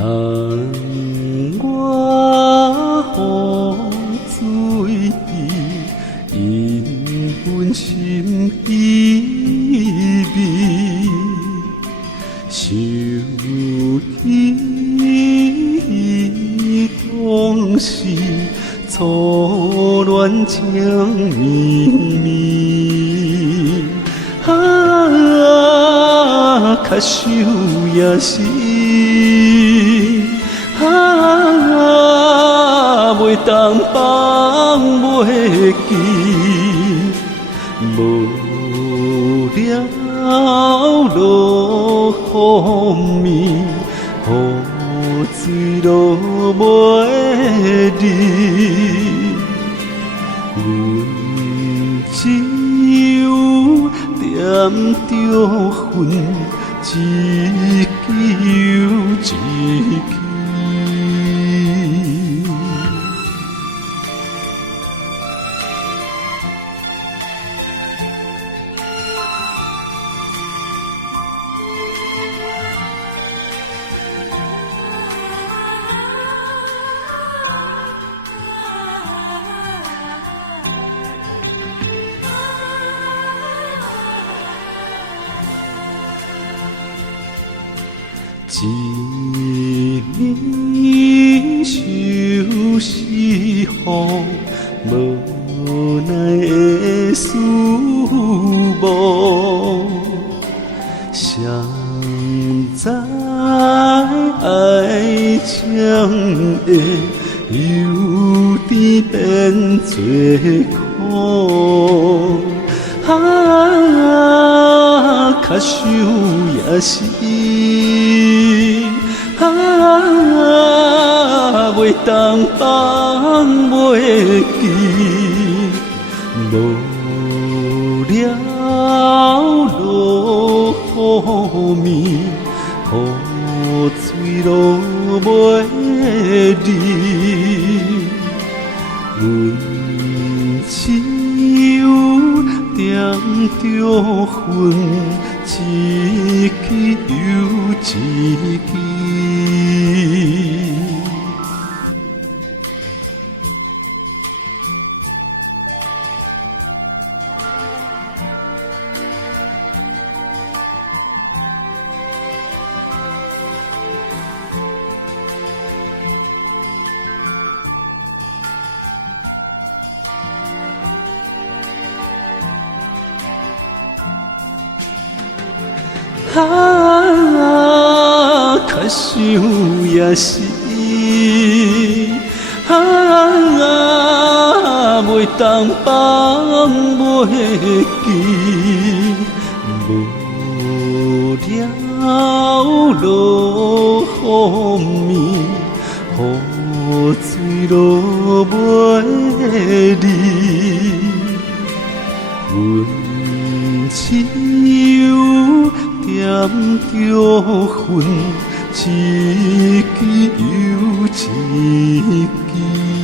但我风水因阮心依味，想起当时初恋情绵绵。较想也是，袂当放袂记，无了落雨暝，雨水落袂离。阮只有点着魂，一支又一支。一年相思雨，无奈的思慕，谁知爱情的忧愁变作苦。较想也是，袂当放袂记，无了落雨暝，雨水落袂离。阮只有点着魂，一支又一支。较想也是，袂当放袂记，无了落雨暝，雨水落袂离。阮只有点着魂，一支又一支。